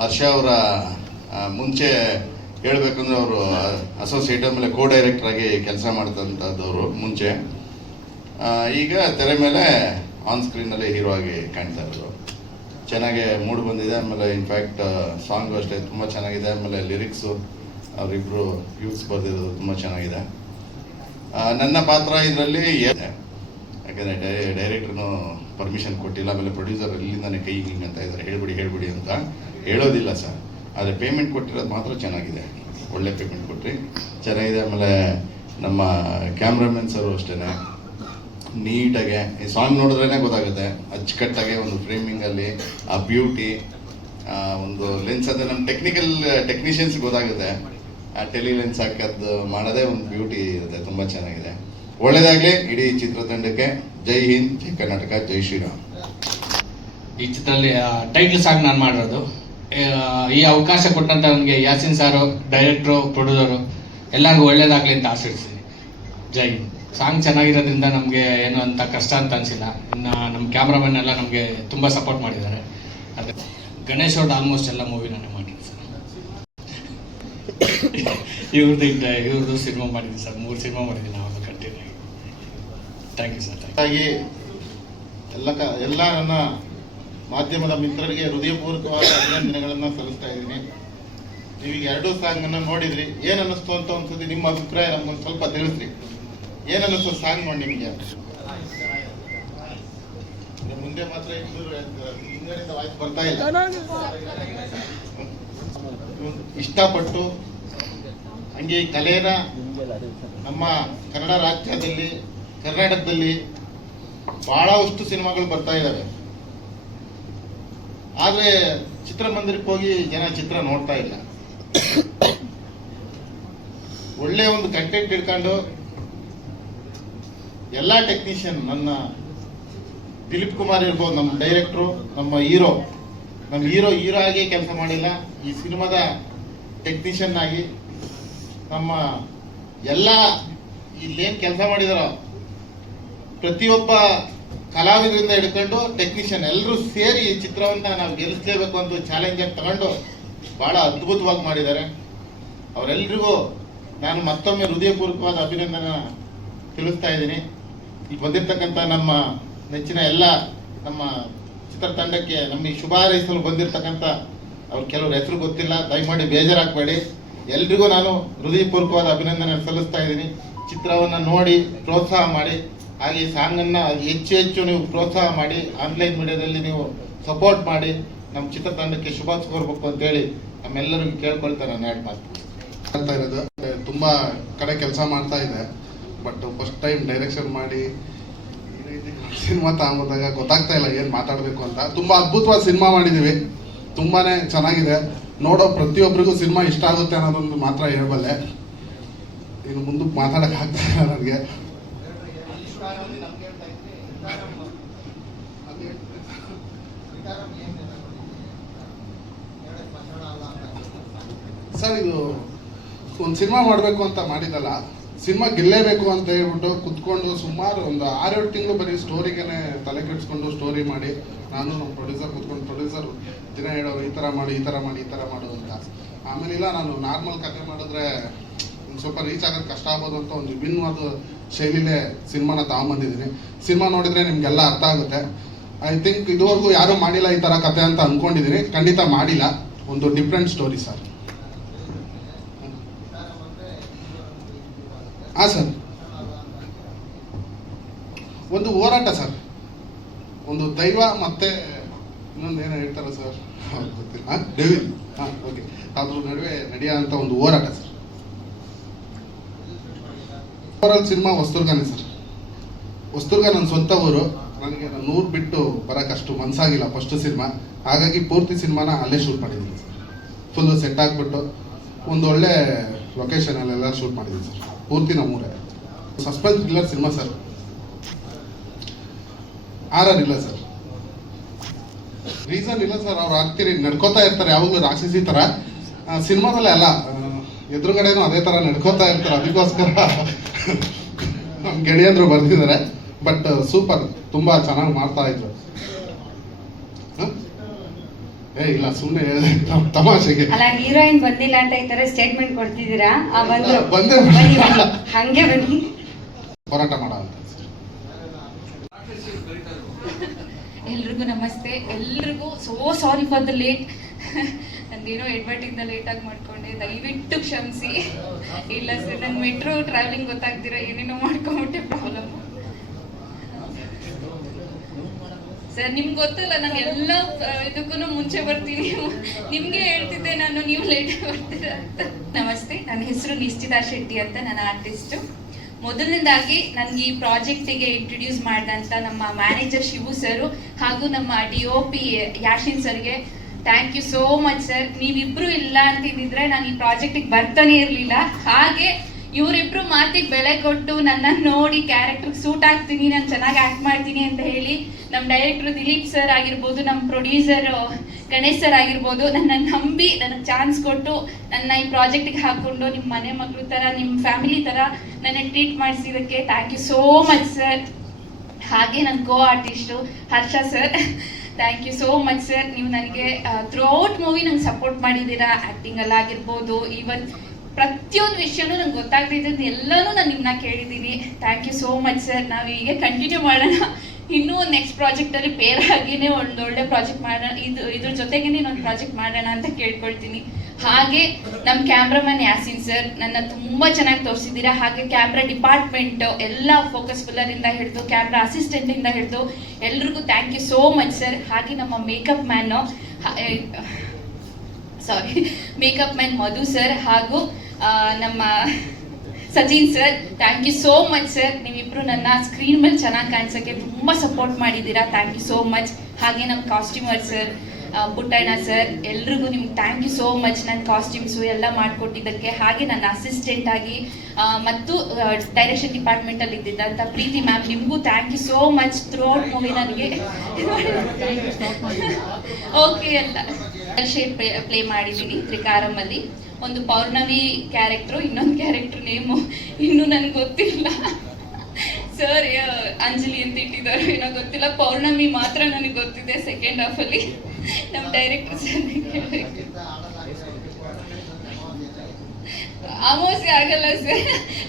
ಹರ್ಷ ಅವರ ಮುಂಚೆ ಹೇಳಬೇಕಂದ್ರೆ ಅವರು ಅಸೋಸಿಯೇಟ್ ಆಮೇಲೆ ಕೋ ಡೈರೆಕ್ಟರ್ ಆಗಿ ಕೆಲಸ ಮಾಡ್ತಂಥದ್ದವರು ಮುಂಚೆ. ಈಗ ತೆರೆ ಮೇಲೆ ಆನ್ ಸ್ಕ್ರೀನಲ್ಲಿ ಹೀರೋ ಆಗಿ ಕಾಣ್ತಾ ಇದ್ರು. ಚೆನ್ನಾಗಿ ಮೂಡ್ ಬಂದಿದೆ. ಆಮೇಲೆ ಇನ್ಫ್ಯಾಕ್ಟ್ ಸಾಂಗು ಅಷ್ಟೇ ತುಂಬ ಚೆನ್ನಾಗಿದೆ. ಆಮೇಲೆ ಲಿರಿಕ್ಸು ಅವರಿಬ್ಬರು ಯೂಸ್ ಬರೆದಿರೋದು ತುಂಬ ಚೆನ್ನಾಗಿದೆ. ನನ್ನ ಪಾತ್ರ ಇದರಲ್ಲಿ ಯಾಕಂದರೆ ಡೈರೆಕ್ಟ್ರೂ ಪರ್ಮಿಷನ್ ಕೊಟ್ಟಿಲ್ಲ. ಆಮೇಲೆ ಪ್ರೊಡ್ಯೂಸರ್ ಎಲ್ಲಿಂದಾನೆ ಕೈ ಹಿಂಗೆ ಅಂತ ಇದ್ದಾರೆ, ಹೇಳ್ಬಿಡಿ ಅಂತ ಹೇಳೋದಿಲ್ಲ ಸರ್. ಆದರೆ ಪೇಮೆಂಟ್ ಕೊಟ್ಟಿರೋದು ಮಾತ್ರ ಚೆನ್ನಾಗಿದೆ, ಒಳ್ಳೆ ಪೇಮೆಂಟ್ ಕೊಟ್ರಿ, ಚೆನ್ನಾಗಿದೆ. ಆಮೇಲೆ ನಮ್ಮ ಕ್ಯಾಮ್ರಾಮನ್ ಸರು ಅಷ್ಟೇ ನೀಟಾಗೆ ಈ ಸಾಂಗ್ ನೋಡಿದ್ರೇ ಗೊತ್ತಾಗುತ್ತೆ, ಅಚ್ಚುಕಟ್ಟಾಗೆ ಒಂದು ಫ್ರೇಮಿಂಗಲ್ಲಿ ಆ ಬ್ಯೂಟಿ, ಒಂದು ಲೆನ್ಸ್ ಅಂದರೆ ನಮ್ಮ ಟೆಕ್ನಿಷಿಯನ್ಸ್ ಗೊತ್ತಾಗುತ್ತೆ. ಆ ಟೆಲಿ ಲೆನ್ಸ್ ಹಾಕೋದು ಮಾಡೋದೇ ಒಂದು ಬ್ಯೂಟಿ ಇರುತ್ತೆ, ತುಂಬ ಚೆನ್ನಾಗಿದೆ. ಒಳ್ಳೆಯದಾಗಲಿ ಇಡೀ ಚಿತ್ರತಂಡಕ್ಕೆ. ಜೈ ಹಿಂದ್, ಜೈ ಕರ್ನಾಟಕ, ಜೈ ಶ್ರೀರಾಮ್. ಈ ಚಿತ್ರದಲ್ಲಿ ಟೈಟಲ್ ಸಾಂಗ್ ನಾನು ಮಾಡಿರೋದು. ಈ ಅವಕಾಶ ಕೊಟ್ಟಂತ ನನಗೆ ಯಾಸಿನ್ ಸಾರು, ಡೈರೆಕ್ಟ್ರು, ಪ್ರೊಡ್ಯೂಸರು ಎಲ್ಲರಿಗೂ ಒಳ್ಳೇದಾಗಲಿ ಅಂತ ಆಶಿಸ್ತೀನಿ. ಜೈ ಹಿಂದ್. ಸಾಂಗ್ ಚೆನ್ನಾಗಿರೋದ್ರಿಂದ ನಮಗೆ ಏನು ಅಂತ ಕಷ್ಟ ಅಂತ ಅನಿಸಿಲ್ಲ. ಇನ್ನು ನಮ್ಮ ಕ್ಯಾಮ್ರಾಮನ್ ಎಲ್ಲ ನಮಗೆ ತುಂಬ ಸಪೋರ್ಟ್ ಮಾಡಿದ್ದಾರೆ. ಅದೇ ಗಣೇಶ್ ಅವ್ರದ್ದು ಆಲ್ಮೋಸ್ಟ್ ಎಲ್ಲ ಮೂವಿ ನಾನೇ ಮಾಡಿದ್ದೀನಿ ಸರ್. ಇವ್ರದ್ದು ಸಿನಿಮಾ ಮಾಡಿದ್ದೀನಿ ಸರ್, 3 ಸಿನಿಮಾ ಮಾಡಿದ್ದೀನಿ ಅವ್ರದ್ದು ಕಂಟಿನ್ಯೂ ಆಗಿ. Thank you sir. ಹಾಗಾಗಿ ಎಲ್ಲ ನನ್ನ ಮಾಧ್ಯಮದ ಮಿತ್ರರಿಗೆ ಹೃದಯಪೂರ್ವಕವಾದ ಅಭಿನಂದನೆಗಳನ್ನು ಸಲ್ಲಿಸ್ತಾ ಇದ್ದೀನಿ. ನೀವೀಗ 2 ಸಾಂಗನ್ನು ನೋಡಿದ್ರಿ, ಏನು ಅನ್ನಿಸ್ತು ಅಂತ ಒಂದ್ಸತಿ ನಿಮ್ಮ ಅಭಿಪ್ರಾಯ ನಮ್ಗೊಂದು ಸ್ವಲ್ಪ ತಿಳಿಸ್ರಿ. ಏನು ಅನ್ನಿಸ್ತು ಸಾಂಗ್ ನೋಡಿ ನಿಮಗೆ? ಮುಂದೆ ಮಾತ್ರ ಹಿಂದಿನಿಂದ ವಾಯ್ಸ್ ಬರ್ತಾ ಇಲ್ಲ. ಇಷ್ಟಪಟ್ಟು ಹಂಗೆ ಈ ಕಲೆನ ನಮ್ಮ ಕನ್ನಡ ರಾಜ್ಯದಲ್ಲಿ, ಕರ್ನಾಟಕದಲ್ಲಿ ಬಹಳಷ್ಟು ಸಿನಿಮಾಗಳು ಬರ್ತಾ ಇದ್ದಾವೆ. ಆದರೆ ಚಿತ್ರಮಂದಿರಕ್ಕೆ ಹೋಗಿ ಜನ ಚಿತ್ರ ನೋಡ್ತಾ ಇಲ್ಲ. ಒಳ್ಳೆ ಒಂದು ಕಂಟೆಂಟ್ ಇಟ್ಕೊಂಡು ಎಲ್ಲ ಟೆಕ್ನಿಷಿಯನ್, ನನ್ನ ದಿಲೀಪ್ ಕುಮಾರ್ ಇರ್ಬೋದು, ನಮ್ಮ ಡೈರೆಕ್ಟ್ರು, ನಮ್ಮ ಹೀರೋ ಆಗಿ ಕೆಲಸ ಮಾಡಿಲ್ಲ. ಈ ಸಿನಿಮಾದ ಟೆಕ್ನಿಷಿಯನ್ ಆಗಿ ನಮ್ಮ ಎಲ್ಲ ಇಲ್ಲೇನು ಕೆಲಸ ಮಾಡಿದಾರೋ ಪ್ರತಿಯೊಬ್ಬ ಕಲಾವಿದರಿಂದ ಹಿಡ್ಕೊಂಡು ಟೆಕ್ನಿಷಿಯನ್ ಎಲ್ಲರೂ ಸೇರಿ ಈ ಚಿತ್ರವನ್ನು ನಾವು ಗೆಲ್ಲಿಸಲೇಬೇಕು ಅಂತ ಚಾಲೆಂಜ್ ಆಗಿ ತಗೊಂಡು ಬಹಳ ಅದ್ಭುತವಾಗಿ ಮಾಡಿದ್ದಾರೆ. ಅವರೆಲ್ಲರಿಗೂ ನಾನು ಮತ್ತೊಮ್ಮೆ ಹೃದಯಪೂರ್ವಕವಾದ ಅಭಿನಂದನೆ ತಿಳಿಸ್ತಾ ಇದ್ದೀನಿ. ಈಗ ಬಂದಿರ್ತಕ್ಕಂಥ ನಮ್ಮ ನೆಚ್ಚಿನ ಎಲ್ಲ ನಮ್ಮ ಚಿತ್ರತಂಡಕ್ಕೆ ನಮ್ಮ ಈ ಶುಭ ಹಾರೈಸಲು ಬಂದಿರತಕ್ಕಂಥ ಅವ್ರ ಕೆಲವ್ರ ಹೆಸರು ಗೊತ್ತಿಲ್ಲ, ದಯಮಾಡಿ ಬೇಜಾರಾಗಬೇಡಿ. ಎಲ್ರಿಗೂ ನಾನು ಹೃದಯಪೂರ್ವಕವಾದ ಅಭಿನಂದನೆ ಸಲ್ಲಿಸ್ತಾ ಇದ್ದೀನಿ. ಚಿತ್ರವನ್ನು ನೋಡಿ ಪ್ರೋತ್ಸಾಹ ಮಾಡಿ, ಹಾಗೆ ಈ ಸಾಂಗನ್ನು ಹೆಚ್ಚು ನೀವು ಪ್ರೋತ್ಸಾಹ ಮಾಡಿ, ಆನ್ಲೈನ್ ಮೀಡಿಯಾದಲ್ಲಿ ನೀವು ಸಪೋರ್ಟ್ ಮಾಡಿ ನಮ್ಮ ಚಿತ್ರತಂಡಕ್ಕೆ ಶುಭ ಕೋರ್ಬೇಕು ಅಂತೇಳಿ ನಮ್ಮೆಲ್ಲರಿಗೂ ಕೇಳ್ಕೊಳ್ತಾರೆ. ನಾನು ಆ್ಯಡ್ ಮಾಡ್ತಾ ಇರೋದು ತುಂಬ ಕಡೆ ಕೆಲಸ ಮಾಡ್ತಾ ಇದೆ. ಬಟ್ ಫಸ್ಟ್ ಟೈಮ್ ಡೈರೆಕ್ಷನ್ ಮಾಡಿ ಸಿನಿಮಾ ತಗೊಂಡಾಗ ಗೊತ್ತಾಗ್ತಾ ಇಲ್ಲ ಏನು ಮಾತಾಡಬೇಕು ಅಂತ. ತುಂಬ ಅದ್ಭುತವಾದ ಸಿನಿಮಾ ಮಾಡಿದ್ದೀವಿ, ತುಂಬಾ ಚೆನ್ನಾಗಿದೆ. ನೋಡೋ ಪ್ರತಿಯೊಬ್ಬರಿಗೂ ಸಿನಿಮಾ ಇಷ್ಟ ಆಗುತ್ತೆ ಅನ್ನೋದೊಂದು ಮಾತ್ರ ಹೇಳಬಲ್ಲೆ. ಇನ್ನು ಮುಂದಕ್ಕೆ ಮಾತಾಡೋಕೆ ಆಗ್ತಾ ಇಲ್ಲ ನನಗೆ. ಸರ್, ಇದು ಒಂದು ಸಿನಿಮಾ ಮಾಡಬೇಕು ಅಂತ ಮಾಡಿದಲ್ಲ, ಸಿನಿಮಾ ಗೆಲ್ಲೇಬೇಕು ಅಂತ ಹೇಳ್ಬಿಟ್ಟು ಕುತ್ಕೊಂಡು ಸುಮಾರು ಒಂದು 6-7 ತಿಂಗಳು ಬರೀ ಸ್ಟೋರಿಗೇ ತಲೆ ಕೆಡಿಸ್ಕೊಂಡು ಸ್ಟೋರಿ ಮಾಡಿ, ನಾನು ನಮ್ಮ ಪ್ರೊಡ್ಯೂಸರ್ ಕುತ್ಕೊಂಡು ಪ್ರೊಡ್ಯೂಸರ್ ದಿನ ಹೇಳೋರು ಈ ಥರ ಮಾಡು ಅಂತ. ಆಮೇಲೆ ಇಲ್ಲ, ನಾನು ನಾರ್ಮಲ್ ಕಥೆ ಮಾಡಿದ್ರೆ ಒಂದು ಸ್ವಲ್ಪ ರೀಚ್ ಆಗೋದು ಕಷ್ಟ ಆಗ್ಬೋದು ಅಂತ ಒಂದು ವಿಭಿನ್ನವಾದ ಶೈಲಿಲೇ ಸಿನಿಮಾನ ತಗೊಂಬಂದಿದ್ದೀನಿ. ಸಿನಿಮಾ ನೋಡಿದರೆ ನಿಮಗೆಲ್ಲ ಅರ್ಥ ಆಗುತ್ತೆ. ಐ ಥಿಂಕ್ ಇದುವರೆಗೂ ಯಾರೂ ಮಾಡಿಲ್ಲ ಈ ಥರ ಕಥೆ ಅಂತ ಅಂದ್ಕೊಂಡಿದ್ದೀನಿ. ಖಂಡಿತ ಮಾಡಿಲ್ಲ, ಒಂದು ಡಿಫ್ರೆಂಟ್ ಸ್ಟೋರಿ ಸರ್. ಹಾಂ ಸರ್, ಒಂದು ಹೋರಾಟ ಸರ್, ಒಂದು ದೈವ ಮತ್ತೆ ಇನ್ನೊಂದು ಏನೋ ಹೇಳ್ತಾರೆ ಸರ್, ಗೊತ್ತಿಲ್ಲ, ಡೆವಿಲ್. ಓಕೆ, ಅದ್ರ ನಡುವೆ ನಡೆಯೋ ಅಂತ ಒಂದು ಹೋರಾಟ ಸರ್. ಓವರಾಲ್ ಸಿನಿಮಾ ಹೊಸದುರ್ಗನೇ ಸರ್. ಹೊಸದುರ್ಗ ನನ್ನ ಸ್ವಂತ ಊರು. ನನಗೆ 100 ಬಿಟ್ಟು ಬರೋಕ್ಕಷ್ಟು ಮನಸ್ಸಾಗಿಲ್ಲ ಫಸ್ಟ್ ಸಿನಿಮಾ. ಹಾಗಾಗಿ ಪೂರ್ತಿ ಸಿನಿಮಾನ ಅಲ್ಲೇ ಶೂಟ್ ಮಾಡಿದ್ದೀನಿ ಸರ್. ಫುಲ್ಲು ಸೆಟ್ ಆಗಿಬಿಟ್ಟು ಒಂದು ಒಳ್ಳೆ ಲೊಕೇಶನಲ್ಲೆಲ್ಲ ಶೂಟ್ ಮಾಡಿದ್ದೀನಿ ಸರ್. ಪೂರ್ತಿ ನಮ್ಮೂರೇ. Suspense thriller cinema sir. ಆರ್ ಇಲ್ಲ ಸರ್, ರೀಸನ್ ಇಲ್ಲ ಸರ್. ಅವ್ರು ಆಗ್ತಿರಿ ನಡ್ಕೋತಾ ಇರ್ತಾರೆ ಯಾವಾಗಲೂ ರಾಕ್ಷಸಿ ಥರ. ಸಿನಿಮಾದಲ್ಲೇ ಅಲ್ಲ, ಎದುರುಗಡೆನೂ ಅದೇ ಥರ ನಡ್ಕೋತಾ ಇರ್ತಾರೆ. ಅದಕ್ಕೋಸ್ಕರ ನಮ್ಮ ಗೆಳೆಯಂದ್ರು ಬರ್ತಿದ್ದಾರೆ. ಬಟ್ ಸೂಪರ್, ತುಂಬ ಚೆನ್ನಾಗಿ ಮಾಡ್ತಾ ಇದ್ರು. ಇಲ್ಲ ಸುಮ್ಮನೆ ಹೇಳಿದೆ ತಮಾಷೆಗೆ. ಅಲ್ಲ, ಹೀರೋಯಿನ್ ಬಂದಿಲ್ಲ ಅಂತ ಈ ತರ ಸ್ಟೇಟ್ಮೆಂಟ್ ಕೊಡ್ತಿದ್ದೀರಾ? ಬಂದ್ರು, ಬಂದೆ ಬನ್ನಿ ಬನ್ನಿ, ಹಂಗೆ ಬನ್ನಿ. ಹೋರಾಟ ಮಾಡ ಅಂತ. ಎಲ್ರಿಗೂ ನಮಸ್ತೆ. ಎಲ್ರಿಗೂ ಸಾರಿ ಫಾರ್ ದ ಲೇಟ್. ನಂದೇನೋ ಎಡ್ವರ್ಟಿಂದ ಲೇಟಾಗಿ ಮಾಡ್ಕೊಂಡೆ, ದಯವಿಟ್ಟು ಕ್ಷಮಿಸಿ. ಇಲ್ಲ ಸರ್, ನನ್ನ ಮೆಟ್ರೋ ಟ್ರಾವೆಲಿಂಗ್ ಗೊತ್ತಾಗ್ದಿರ ಏನೇನೋ ಮಾಡ್ಕೊಂಬಿಟ್ಟೆ ಪ್ರಾಬ್ಲಮ್. ಸರ್ ನಿಮ್ಗೆ ಗೊತ್ತಲ್ಲ, ನಾನು ಎಲ್ಲ ಇದಕ್ಕೂ ಮುಂಚೆ ಬರ್ತೀನಿ. ನಿಮಗೆ ಹೇಳ್ತಿದ್ದೆ ನಾನು, ನೀವು ಲೇಟ್ ಬರ್ತೀರ ಅಂತ. ನಮಸ್ತೆ, ನನ್ನ ಹೆಸರು ನಿಶ್ಚಿತಾ ಶೆಟ್ಟಿ ಅಂತ, ನಾನು ಆರ್ಟಿಸ್ಟು. ಮೊದಲನೇದಾಗಿ ನನಗೆ ಈ ಪ್ರಾಜೆಕ್ಟಿಗೆ ಇಂಟ್ರೊಡ್ಯೂಸ್ ಮಾಡಿದಂಥ ನಮ್ಮ ಮ್ಯಾನೇಜರ್ ಶಿವು ಸರು ಹಾಗೂ ನಮ್ಮ DOP ಯಾಶಿನ್ ಸರ್ಗೆ thank you so much sir. ನೀವಿಬ್ರು ಇಲ್ಲ ಅಂತಿದ್ದಿದ್ರೆ ನಾನು ಈ ಪ್ರಾಜೆಕ್ಟಿಗೆ ಬರ್ತಾನೆ ಇರಲಿಲ್ಲ. ಹಾಗೆ ಇವರಿಬ್ರು ಮಾತಿಗೆ ಬೆಲೆ ಕೊಟ್ಟು ನನ್ನನ್ನು ನೋಡಿ ಕ್ಯಾರೆಕ್ಟರ್ಗೆ ಸೂಟ್ ಆಗ್ತೀನಿ, ನಾನು ಚೆನ್ನಾಗಿ ಆ್ಯಕ್ಟ್ ಮಾಡ್ತೀನಿ ಅಂತ ಹೇಳಿ ನಮ್ಮ ಡೈರೆಕ್ಟರ್ ದಿಲೀಪ್ ಸರ್ ಆಗಿರ್ಬೋದು, ನಮ್ಮ ಪ್ರೊಡ್ಯೂಸರ್ ಗಣೇಶ್ ಸರ್ ಆಗಿರ್ಬೋದು, ನನ್ನನ್ನು ನಂಬಿ ನನಗೆ ಚಾನ್ಸ್ ಕೊಟ್ಟು ನನ್ನ ಈ ಪ್ರಾಜೆಕ್ಟಿಗೆ ಹಾಕ್ಕೊಂಡು ನಿಮ್ಮ ಮನೆ ಮಕ್ಕಳು ಥರ, ನಿಮ್ಮ ಫ್ಯಾಮಿಲಿ ಥರ ನನ್ನ ಟ್ರೀಟ್ ಮಾಡಿಸಿದ್ದಕ್ಕೆ thank you so much sir. ಹಾಗೆ ನನ್ನ co artist Harsha sir, thank you so much sir. ನೀವು ನನಗೆ ಥ್ರೂಔಟ್ ಮೂವಿ ನಂಗೆ ಸಪೋರ್ಟ್ ಮಾಡಿದ್ದೀರಾ, ಆ್ಯಕ್ಟಿಂಗಲ್ಲಾಗಿರ್ಬೋದು, ಈವನ್ ಪ್ರತಿಯೊಂದು ವಿಷಯನೂ ನಂಗೆ ಗೊತ್ತಾಗ್ತಿದ್ದು ಎಲ್ಲನೂ ನಾನು ನಿಮ್ಮನ್ನ ಕೇಳಿದ್ದೀನಿ. Thank you so much sir. ನಾವು ಹೀಗೆ ಕಂಟಿನ್ಯೂ ಮಾಡೋಣ. ಇನ್ನೂ ಒಂದು ನೆಕ್ಸ್ಟ್ ಪ್ರಾಜೆಕ್ಟಲ್ಲಿ ಪೇರ್ ಆಗಿನೇ ಒಂದು ಒಳ್ಳೆ ಪ್ರಾಜೆಕ್ಟ್ ಮಾಡೋಣ, ಇದ್ರ ಜೊತೆಗೇನೆ ಒಂದು ಪ್ರಾಜೆಕ್ಟ್ ಮಾಡೋಣ ಅಂತ ಕೇಳ್ಕೊಳ್ತೀನಿ. ಹಾಗೆ ನಮ್ಮ ಕ್ಯಾಮ್ರಾಮನ್ ಯಾಸಿನ್ ಸರ್ ನನ್ನ ತುಂಬ ಚೆನ್ನಾಗಿ ತೋರಿಸಿದ್ದೀರಾ. ಹಾಗೆ ಕ್ಯಾಮ್ರಾ ಡಿಪಾರ್ಟ್ಮೆಂಟ್ ಎಲ್ಲ ಫೋಕಸ್ ಫುಲ್ಲರಿಂದ ಹಿಡಿದು ಕ್ಯಾಮ್ರಾ ಅಸಿಸ್ಟೆಂಟಿಂದ ಹಿಡಿದು ಎಲ್ರಿಗೂ thank you so much sir. ಹಾಗೆ ನಮ್ಮ ಮೇಕಪ್ ಮ್ಯಾನ್ ಮಧು ಸರ್ ಹಾಗೂ ನಮ್ಮ Sachin sir, thank you so much sir. ನೀವಿಬ್ರು ನನ್ನ ಸ್ಕ್ರೀನ್ ಮೇಲೆ ಚೆನ್ನಾಗಿ ಕಾಣಿಸೋಕ್ಕೆ ತುಂಬ ಸಪೋರ್ಟ್ ಮಾಡಿದ್ದೀರಾ, ಥ್ಯಾಂಕ್ ಯು ಸೋ ಮಚ್. ಹಾಗೆ ನಮ್ಮ ಕಾಸ್ಟ್ಯೂಮರ್ ಸರ್ ಪುಟ್ಟಣ್ಣ ಸರ್, ಎಲ್ರಿಗೂ ನಿಮ್ಗೆ ಥ್ಯಾಂಕ್ ಯು ಸೋ ಮಚ್ ನನ್ನ ಕಾಸ್ಟ್ಯೂಮ್ಸು ಎಲ್ಲ ಮಾಡಿಕೊಟ್ಟಿದ್ದಕ್ಕೆ. ಹಾಗೆ ನನ್ನ ಅಸಿಸ್ಟೆಂಟ್ ಆಗಿ ಮತ್ತು ಡೈರೆಕ್ಷನ್ ಡಿಪಾರ್ಟ್ಮೆಂಟಲ್ಲಿ ಇದ್ದಿದ್ದಂಥ ಪ್ರೀತಿ ಮ್ಯಾಮ್, ನಿಮಗೂ thank you so much. Throughout movie ನನಗೆ ಓಕೆ ಎಲ್ಲ ಶೇಡ್ ಪ್ಲೇ ಮಾಡಿದ್ದೀನಿ ತ್ರಿಕಾರಮಲ್ಲಿ. ಒಂದು ಪೌರ್ಣಮಿ ಕ್ಯಾರೆಕ್ಟ್ರು, ಇನ್ನೊಂದು ಕ್ಯಾರೆಕ್ಟ್ರ್ ನೇಮು ಇನ್ನೂ ನನಗೆ ಗೊತ್ತಿಲ್ಲ ಸರ್. ಅಂಜಲಿ ಅಂತ ಇಟ್ಟಿದ್ದಾರೆ, ಏನೋ ಗೊತ್ತಿಲ್ಲ. ಪೌರ್ಣಮಿ ಮಾತ್ರ ನನಗೆ ಗೊತ್ತಿದೆ. ಸೆಕೆಂಡ್ ಹಾಫಲ್ಲಿ ನಮ್ಮ ಡೈರೆಕ್ಟರ್ ಸರ್ ಅಮಾವಾಸ್ಯೆ ಆಗಲ್ಲ ಸರ್,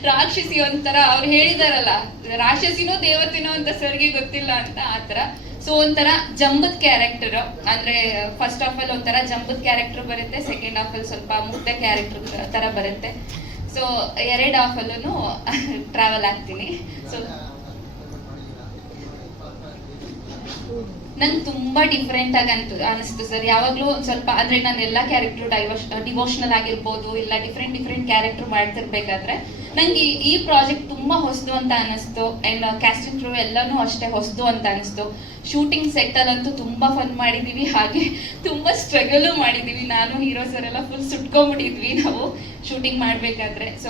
ರಾಕ್ಷಸಿ ಒಂಥರ ಅವ್ರು ಹೇಳಿದಾರಲ್ಲ, ರಾಕ್ಷಸಿನೋ ದೇವತೆನೋ ಅಂತ ಸರ್ಗೆ ಗೊತ್ತಿಲ್ಲ ಅಂತ, ಆ ಥರ. ಸೊ ಒಂಥರ ಜಂಬದ್ ಕ್ಯಾರೆಕ್ಟರ್, ಅಂದ್ರೆ ಫಸ್ಟ್ ಹಾಫ್ ಅಲ್ಲಿ ಒಂಥರ ಜಂಬದ್ ಕ್ಯಾರೆಕ್ಟರ್ ಬರುತ್ತೆ, ಸೆಕೆಂಡ್ ಹಾಫ್ ಅಲ್ಲಿ ಸ್ವಲ್ಪ ಮುಕ್ತ ಕ್ಯಾರೆಕ್ಟರ್ ತರ ಬರುತ್ತೆ. ಸೊ ಎರಡು ಹಾಫ್ ಅಲ್ಲೂ ಟ್ರಾವೆಲ್ ಆಗ್ತೀನಿ. ಸೊ ನಂಗೆ ತುಂಬಾ ಡಿಫ್ರೆಂಟ್ ಆಗಿ ಅನಿಸ್ತು ಸರ್. ಯಾವಾಗ್ಲೂ ಒಂದು ಸ್ವಲ್ಪ ಅಂದ್ರೆ ನಾನು ಎಲ್ಲ ಕ್ಯಾರೆಕ್ಟರ್ ಡಿವೋಷನಲ್ ಆಗಿರ್ಬೋದು, ಇಲ್ಲ ಡಿಫ್ರೆಂಟ್ ಕ್ಯಾರೆಕ್ಟರ್ ಮಾಡ್ತಿರ್ಬೇಕಾದ್ರೆ ನಂಗೆ ಈ ಪ್ರಾಜೆಕ್ಟ್ ತುಂಬಾ ಹೊಸದು ಅಂತ ಅನಿಸ್ತು. ಅಂಡ್ ಕ್ಯಾಸ್ಟಿಂಗ್ ಕ್ರೂ ಎಲ್ಲಾನು ಅಷ್ಟೇ ಹೊಸದು ಅಂತ ಅನಿಸ್ತು. ಶೂಟಿಂಗ್ ಸೆಟ್ ಅಲ್ಲಂತೂ ತುಂಬಾ ಫನ್ ಮಾಡಿದೀವಿ, ಹಾಗೆ ತುಂಬಾ ಸ್ಟ್ರಗಲ್ ಮಾಡಿದೀವಿ. ನಾನು ಹೀರೋ ಸರ್ ಎಲ್ಲ ಫುಲ್ ಸುಟ್ಕೊಂಡ್ಬಿಟ್ಟಿದ್ವಿ ನಾವು ಶೂಟಿಂಗ್ ಮಾಡ್ಬೇಕಾದ್ರೆ. ಸೊ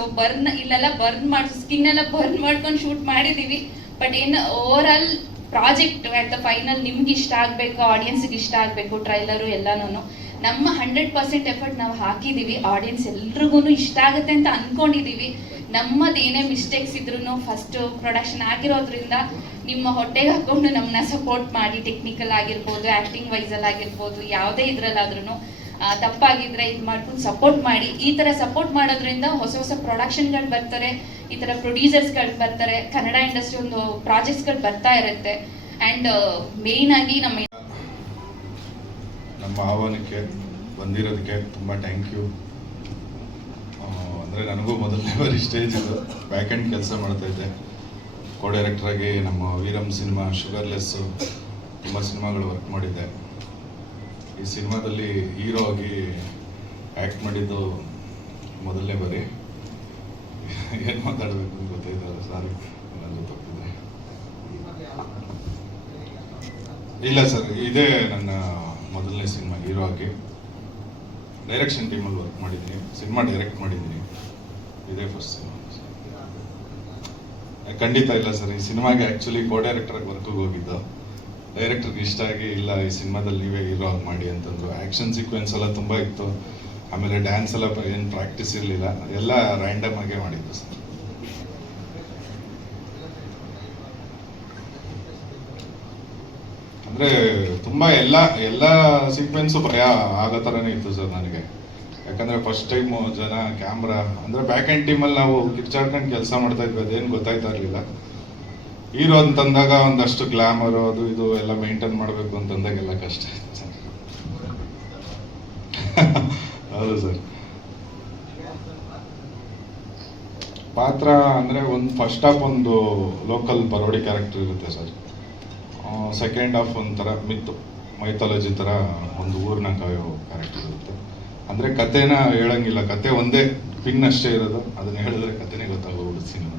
ಇಲ್ಲೆಲ್ಲ ಬರ್ನ್ ಸ್ಕಿನ್ ಎಲ್ಲ ಬರ್ನ್ ಮಾಡ್ಕೊಂಡು ಶೂಟ್ ಮಾಡಿದೀವಿ. ಬಟ್ ಏನು over all project at the final ನಿಮ್ಗೆ ಇಷ್ಟ ಆಗಬೇಕು, ಆಡಿಯನ್ಸ್ಗೆ ಇಷ್ಟ ಆಗಬೇಕು, ಟ್ರೈಲರು ಎಲ್ಲನೂ ನಮ್ಮ 100% ಎಫರ್ಟ್ ನಾವು ಹಾಕಿದ್ದೀವಿ. ಆಡಿಯನ್ಸ್ ಎಲ್ರಿಗೂ ಇಷ್ಟ ಆಗುತ್ತೆ ಅಂತ ಅಂದ್ಕೊಂಡಿದ್ದೀವಿ. ನಮ್ಮದು ಏನೇ ಮಿಸ್ಟೇಕ್ಸ್ ಇದ್ರೂ ಫಸ್ಟ್ ಪ್ರೊಡಕ್ಷನ್ ಆಗಿರೋದ್ರಿಂದ ನಿಮ್ಮ ಹೊಟ್ಟೆಗೆ ಹಾಕೊಂಡು ನಮ್ಮನ್ನ ಸಪೋರ್ಟ್ ಮಾಡಿ, ಟೆಕ್ನಿಕಲ್ ಆಗಿರ್ಬೋದು, ಆ್ಯಕ್ಟಿಂಗ್ ವೈಸಲ್ಲಿ ಆಗಿರ್ಬೋದು, ಯಾವುದೇ ಇದರಲ್ಲಾದ್ರೂ ತಪ್ಪಾಗಿದ್ರೆ ಇದು ಮಾಡ್ಕೊಂಡು ಸಪೋರ್ಟ್ ಮಾಡಿ. ಈ ಥರ ಸಪೋರ್ಟ್ ಮಾಡೋದ್ರಿಂದ ಹೊಸ ಪ್ರೊಡಕ್ಷನ್ಗಳು ಬರ್ತಾರೆ, ಈ ಥರ ಪ್ರೊಡ್ಯೂಸರ್ಸ್ಗಳು ಬರ್ತಾರೆ, ಕನ್ನಡ ಇಂಡಸ್ಟ್ರಿ ಒಂದು ಪ್ರಾಜೆಕ್ಟ್ಸ್ಗಳು ಬರ್ತಾ ಇರುತ್ತೆ. ಆ್ಯಂಡ್ ಮೇಯ್ನ್ ಆಗಿ ನಮ್ಮ ಆಹ್ವಾನಕ್ಕೆ ಬಂದಿರೋದಕ್ಕೆ ತುಂಬ ಥ್ಯಾಂಕ್ ಯು. ಅಂದರೆ ನನಗೂ ಮೊದಲನೇ ಬಾರಿ ಸ್ಟೇಜ್ ಇದು, ಬ್ಯಾಕ್ ಆ್ಯಂಡ್ ಕೆಲಸ ಮಾಡ್ತಾಯಿದ್ದೆ. ಕೋ ಡೈರೆಕ್ಟ್ರಾಗಿ ನಮ್ಮ ವೀರಮ್ ಸಿನಿಮಾ, ಶುಗರ್ಲೆಸ್ಸು ತುಂಬ ಸಿನಿಮಾಗಳು ವರ್ಕ್ ಮಾಡಿದ್ದೆ. ಈ ಸಿನಿಮಾದಲ್ಲಿ ಹೀರೋ ಆಗಿ ಆ್ಯಕ್ಟ್ ಮಾಡಿದ್ದು ಮೊದಲನೇ ಬಾರಿ. ಏನು ಮಾತಾಡಬೇಕು ಅಂತ ಗೊತ್ತಾಯ್ತಲ್ಲ, ಸಾರಿ ನನ್ನ ತಪ್ಪಿದೆ. ಇಲ್ಲ ಸರ್, ಇದೇ ನನ್ನ ಮೊದಲನೇ ಸಿನಿಮಾ ಹೀರೋ ಆಗಿ. ಡೈರೆಕ್ಷನ್ ಟೀಮಲ್ಲಿ ವರ್ಕ್ ಮಾಡಿದ್ದೀನಿ, ಸಿನಿಮಾ ಡೈರೆಕ್ಟ್ ಮಾಡಿದ್ದೀನಿ, ಇದೇ ಫಸ್ಟ್ ಸಿನಿಮಾ. ಖಂಡಿತ ಇಲ್ಲ ಸರ್, ಈ ಸಿನಿಮಾಗೆ ಆ್ಯಕ್ಚುಲಿ ಕೋ ಡೈರೆಕ್ಟರಾಗಿ ವರ್ಕಿಗೆ ಹೋಗಿದ್ದು. ಡೈರೆಕ್ಟರ್ಗೆ ಇಷ್ಟ ಆಗಿ, ಇಲ್ಲ ಈ ಸಿನಿಮಾದಲ್ಲಿ ನೀವೇ ಹೀರೋ ಆಗಿ ಮಾಡಿ ಅಂತಂದ್ರು. ಆ್ಯಕ್ಷನ್ ಸೀಕ್ವೆನ್ಸ್ ಎಲ್ಲ ತುಂಬ ಇತ್ತು, ಆಮೇಲೆ ಡ್ಯಾನ್ಸ್ ಎಲ್ಲ ಏನು ಪ್ರಾಕ್ಟೀಸ್ ಇರಲಿಲ್ಲ, ಅದೆಲ್ಲ ರ್ಯಾಂಡಮ್ ಆಗೇ ಮಾಡಿದ್ದು ಸರ್. ಅಂದರೆ ತುಂಬ ಎಲ್ಲ ಸೀಕ್ವೆನ್ಸು ಭಯ ಆಗೋ ಥರನೇ ಇತ್ತು ಸರ್ ನನಗೆ. ಯಾಕಂದರೆ ಫಸ್ಟ್ ಟೈಮು ಜನ ಕ್ಯಾಮ್ರಾ ಅಂದರೆ ಬ್ಯಾಕ್ ಆ್ಯಂಡ್ ಟೀಮಲ್ಲಿ ನಾವು ಕಿರ್ಚಾಡ್ಕೊಂಡು ಕೆಲಸ ಮಾಡ್ತಾ ಇದ್ವಿ, ಅದೇನು ಗೊತ್ತಾಯ್ತಾ ಇರಲಿಲ್ಲ. ಹೀರೋ ಅಂತಂದಾಗ ಒಂದಷ್ಟು ಗ್ಲಾಮರು ಅದು ಇದು ಎಲ್ಲ ಮೇಂಟೈನ್ ಮಾಡಬೇಕು ಅಂತಂದಾಗೆಲ್ಲ ಕಷ್ಟ ಆಯ್ತು ಸರ್. ಹೌದು ಸರ್. ಪಾತ್ರ ಅಂದರೆ ಒಂದು ಫಸ್ಟ್ ಹಾಫ್ ಒಂದು ಲೋಕಲ್ ಬರೋಡಿ ಕ್ಯಾರೆಕ್ಟರ್ ಇರುತ್ತೆ ಸರ್. ಸೆಕೆಂಡ್ ಹಾಫ್ ಒಂಥರ ಮೈಥಾಲಜಿ ಥರ ಒಂದು ಊರಿನ ಕಾಯೋ ಕ್ಯಾರೆಕ್ಟರ್ ಇರುತ್ತೆ. ಅಂದರೆ ಕಥೆನ ಹೇಳಂಗಿಲ್ಲ, ಕತೆ ಒಂದೇ ಪಿನ್ ಅಷ್ಟೇ ಇರೋದು, ಅದನ್ನ ಹೇಳಿದ್ರೆ ಕಥೆನೇ ಗೊತ್ತಾಗೋಗ್ಬಿಡುತ್ತೆ ಸಿನಿಮಾ.